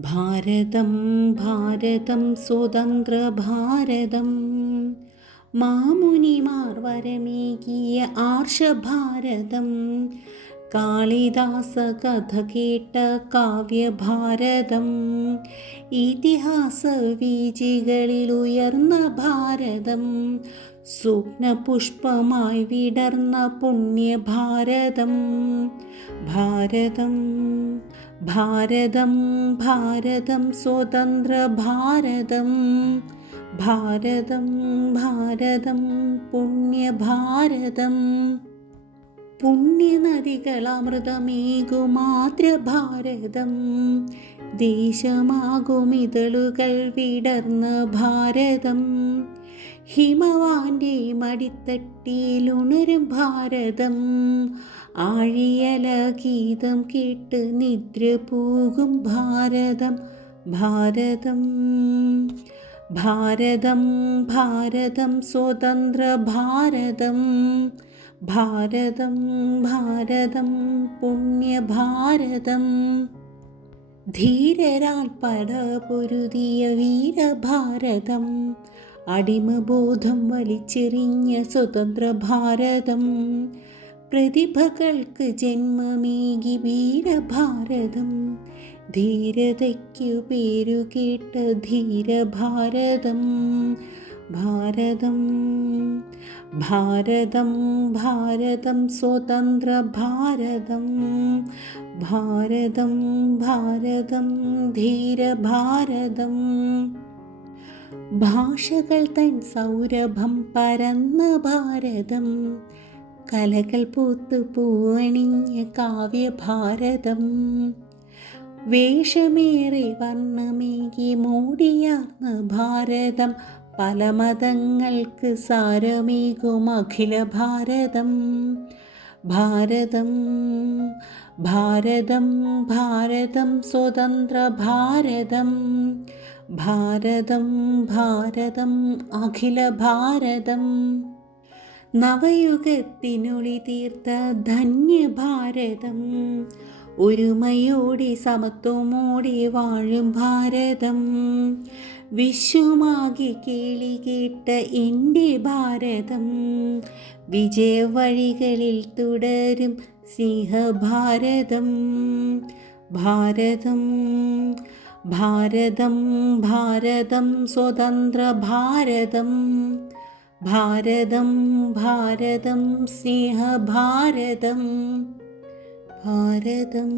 ഭാരതം ഭാരതം സ്വതന്ത്ര ഭാരതം. മാമുനിമാർ വരമേകിയ ആർഷഭാരതം. കാളിദാസ കഥ കേട്ട കാവ്യഭാരതം. ഇതിഹാസ വീജികളിൽ ഉയർന്ന ഭാരതം. സ്വപ്നപുഷ്പമായി വിടർന്ന പുണ്യഭാരതം. ഭാരതം ഭാരതം സ്വതന്ത്ര ഭാരതം. ഭാരതം ഭാരതം പുണ്യഭാരതം. പുണ്യനദികളമൃതമേകുമാതൃഭാരതം. ദേശമാകുമിതളുകൾ വിടർന്ന ഭാരതം. ഹിമവാന്റെ മടിത്തട്ടിയിലുണരും ഭാരതം. ആഴിയല ഗീതം കേട്ട് നിദ്ര പോകും ഭാരതം. ഭാരതം ഭാരതം ഭാരതം സ്വതന്ത്ര ഭാരതം. ഭാരതം ഭാരതം പുണ്യഭാരതം ധീരരാൽ പടപൊരുതിയ വീരഭാരതം. അടിമബോധം വലിച്ചെറിഞ്ഞ സ്വതന്ത്ര ഭാരതം പ്രതിഭകൾക്ക് ജന്മമേകി വീരഭാരതം. ധീരതയ്ക്കു പേരുകേട്ട ധീരഭാരതം. ഭാരതം ഭാരതം ഭാരതം സ്വതന്ത്ര ഭാരതം ഭാരതം ഭാരതം ധീരഭാരതം. ഭാഷകൾ തൻ സൗരഭം പരന്ന ഭാരതം. കലകൾ പൂത്തു പൂവണിഞ്ഞ കാവ്യഭാരതം. വേഷമേറെ വർണമേകി മൂടിയാർന്ന ഭാരതം. പല മതങ്ങൾക്ക് സാരമേകും അഖില ഭാരതം. ഭാരതം ഭാരതം ഭാരതം സ്വതന്ത്ര ഭാരതം. ഭാരതം ഭാരതം അഖില ഭാരതം. നവയുഗത്തിനുളി തീർത്ത ധന്യഭാരതം. ഒരുമയോടെ സമത്വമോടെ വാഴും ഭാരതം. വിശ്വമാകെ കേളി കേട്ട എന്റെ ഭാരതം. വിജയവഴികളിൽ തുടരും സ്നേഹഭാരതം ഭാരതം ഭാരതം ഭാരതം സ്വതന്ത്ര ഭാരതം. ഭാരതം ഭാരതം സ്നേഹഭാരതം. ഭാരതം.